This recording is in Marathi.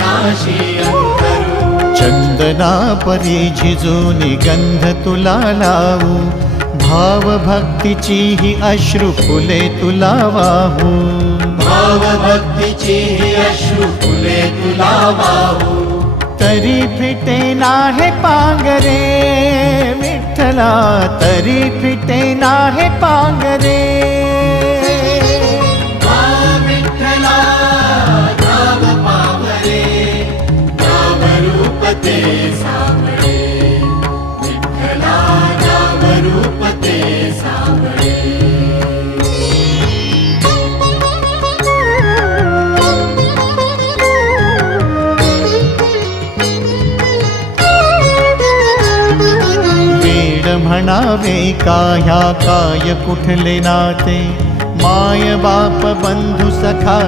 विनाशी अंतरू। चंदना परी झिजूनी गंध तुला लावू, भाव भक्तीची ही अश्रु फुले तुला वाहू। भाव भक्तीची ही अश्रु फुले तुला वाहू। तरी फिटे नाहे पांगरे विठ्ठला, तरी फिटे नाहे पांगरे। विठ्ठला नाम पावरे, नाम रूप ते सावळे। विठ्ठला नाम रूप ते सावळे। म्हणावे काह्या काय कुठले नाते, माय बाप बंधु सखा